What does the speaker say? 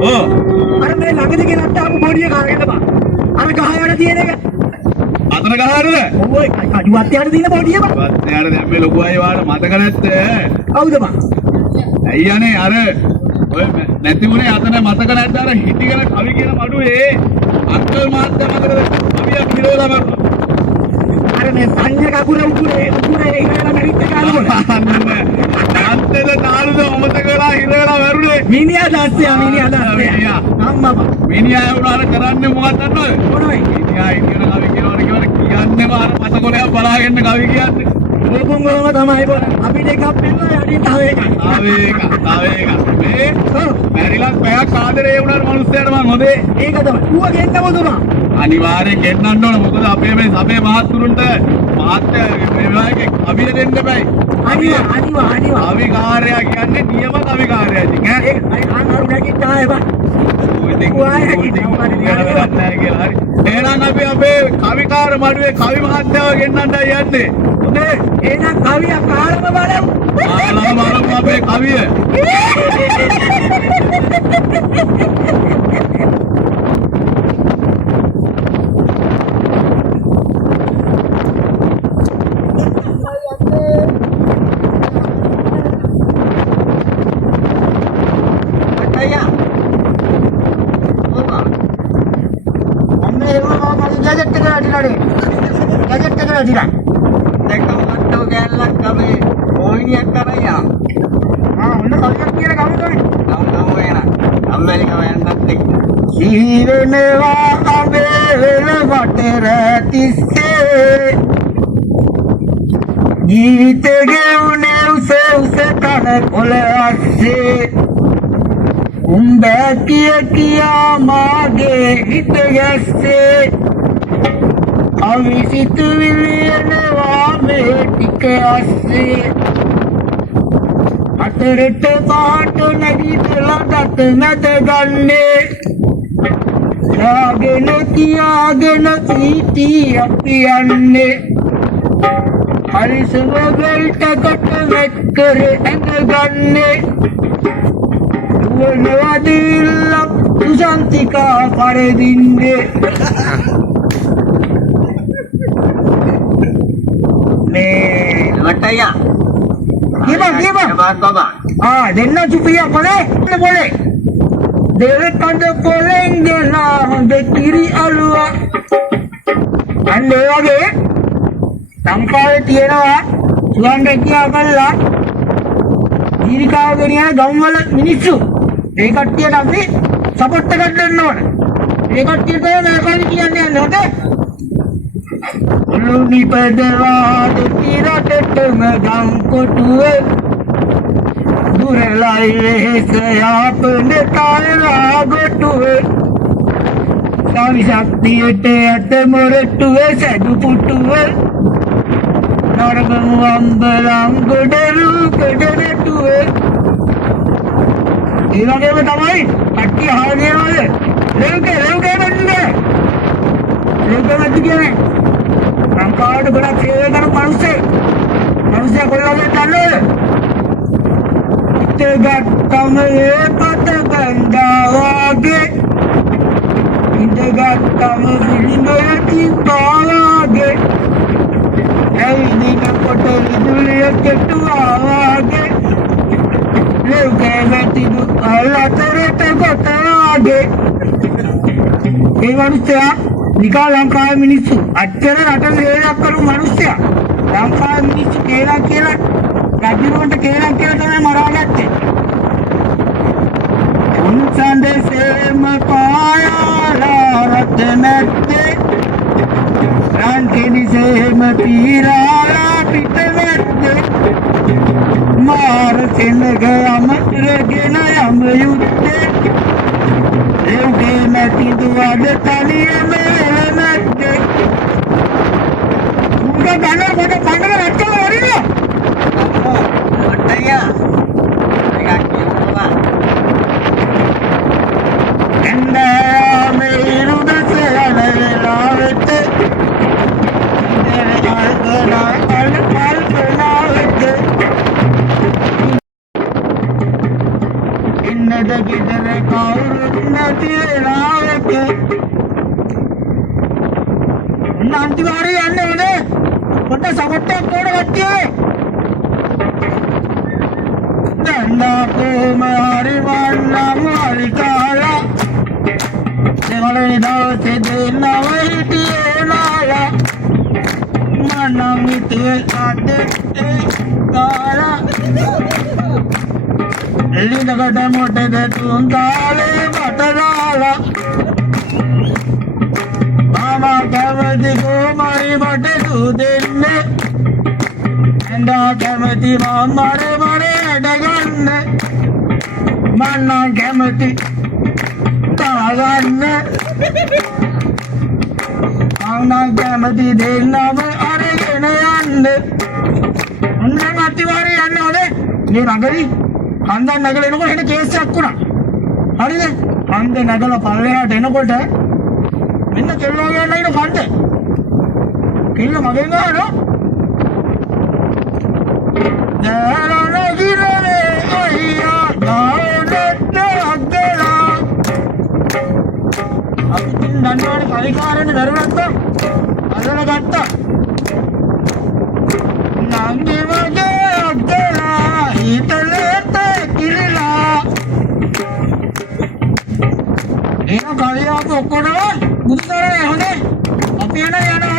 ඔව්. අර මේ ළඟදී ගෙනත් ආපු බොඩිය කාගෙන බා. අර ගහ යට තියෙන එක. අතන ගහනද? ඔව් ඒ කඩුවත් යට තියෙන බොඩිය බා. වත් යාර දැන් මේ ලොකු අය වාට මතක නැත්තේ. කවුද බා? ඇයි අනේ අර ඔය නැති උනේ අතන මතක නැද්ද අර හිටිගෙන කවි කියන මඩුවේ අක්කල් මහත්තයා මතකද? කවිය පිරවලා මරුවා. අර මේ සංජය කපුර උකුරේ ඉරලා මැරිච්ච කාලේ. අන්තේ තාරුද මතක වෙලා හිරලා මරුනේ. මිනිහා දාස්සියා. අම්මා බා. මිනිහා වුණාට කරන්නේ මොකක්ද දන්නවද? මොනවයි? මිනිහා ඉගෙන කවි කියනවනේ කියන්නේ අර මතකොලයක් බලාගෙන කවි කියන්නේ. ඕකුම් ගොම තමයි බෝ. අපිට එකක් පෙන්නලා යටින් තව එකක්. තව එකක්. මේ මැරිලා පැයක් ආදරේ වුණාට මිනිස්සයාට මං හොදේ. ඒක තමයි. ඌව ගෙන්න මොදුනා. අනිවාර්යෙන් ගෙන්නන්න ඕන. මොකද අපේ මේ සභේ මහත්තුරුන්ට මහත්ය මේ වෙලාවේ කවිය දෙන්න බෑ. අනිවා. කවිකාරයා කියන්නේ නියම කවිකාරයා ඉතින් ඈ. ඒක අනරු නැගිට්ටා එපා. එහෙනම් අපි අපේ කවිකාර මඩුවේ කවි මහත්තයාව ගෙන්නන්නයි යන්නේ. හොඳේ. එහෙනම් කවිය කාලම බලමු. බලමු අපේ කවිය. ජීවිතේ ගෙවුනේ උස කන කොළ අස්සේ උඹ කියා මාගේ හිත ගැස්සේ අවිසිතුවිලි එනවා මේ ටික අස්සේ අතරට පාට නැගිටලා දත නැද ගන්නේ යාගෙන තියාගෙන පීටි අපි යන්නේ හරිසම වලටකට වැක්කර ඇඟගන්නේ දුවනවදිල්ලක් සුසන්තිකා පරදින්නේ මේ වටයා කියපන් දෙන්න චුපියා පොලේ දෙවකඩ පොලෙන් ගෙනා හොඳ කිරි අලුවා අන්න ඒ වගේ සංකාවේ තියෙනවා සුවන් රැකියා කළා ජීවිකාව ගෙනියන ගම්වල මිනිස්සු ඒ කට්ටියට අපි සපෝට් එකක් දෙන්න ඕනේ ඒ කට්ටිය තමයි මේ කවි කියන්නේ නේද උළුනි පදවා දෙතිරටම ගම් කොටුවේ දුරලයි සයාපන කාලා ගොටුවේ සාවි ශක්තියට ඇත මොරටුවේ සැදු පුටුවේ නරගමු අම්බලම් ගොඩරු ගොඩනටුවේ ඒ වගේම තමයි කට්ටිය හාගෙනවද ලෙව්කේ බන්නේ කියන්නේ සංකාඩ ගොඩක් සේවය කරන මිනිස්සේ කොල්ලගේ තන්නේ ඉතගත්තම ඒ පත ගන්දාවාගේ ඉඳගත්තම විලිමයටි පාවාගේ ඇවිදින කොට විදුලිය කෙටුවාගේ ලෙව්කේ වැටිදු අල්ලතරට කොටවාගේ ඒ මිනිස්සයා නිකා ලංකාවේ මිනිස්සු අච්චර රට සේවයක් කරපු මිනිස්සයා ලංකාවේ මිනිස්සු කියලා රජුරවන්ට කියලා තමයි මරාගත්තේ උන්සන්දේසෙම පායාලා රට නැත්තේ රන් කෙනිසෙම පීරාලා පිට නැත්තේ මාර සෙනග අමරගෙන යම යුත්තේ එව්ගේ නැති දුවද තනියම නැත්තේ උන්ගේ බණ කොට පන්නක රැක්කම වරිනවා ඔට්ටයියා එකක් කියනවා එන්දේ ඉරුද සෙලලාවෙත් ඉන්දේ අල්ගනා අල්පනාවෙත් ඉන්නද ගෙදර කවුරු නැති වෙලාවක අන්තිවාරේ යන්නේ හොඳේ පොඩ සපෝට් එකක් ඕන කට්ටිය දැන්නකෝම හරි වන්නම් හරි කාලා දෙවලේ දවසේ දෙන්නව හිටියේ නාලා මනම් හිතේ අතේ කාලා එළිනකට මොටද තුන් තාලේ වටදාලා මාමා කැමති කොමරි මට දු දෙන්නේ ඇඳා කැමති මාමරේ මරේ අඩගන්න මන්නම් කැමති තාගන්න මන්නම් කැමති දෙන්නම අරගෙන යන්න ඔන්න අතිවාරේ යන්න ඕනේ මේ රඟලි හන්දන් නැගලා එනකොට එන කේස් එකක් වුණා. හරිද? හන්ද නැගලා පල්ලෙහාට එනකොට මෙන්න කෙල්ලෝ ගන්න ඉන්න හන්ද. කෙල්ල මගෙන් ගහනවා. දාලන ගිරනේ අයියා ගානට අගලා. අපි දන්නවනේ පරිකාරනේ දරුවන්ට අදලා ගත්තා. නංගි වගේ අගලා හිතලට කිරිලා එන කලියාපු ඔක්කොම මුස්තරේ හොඳේ අපි යනවා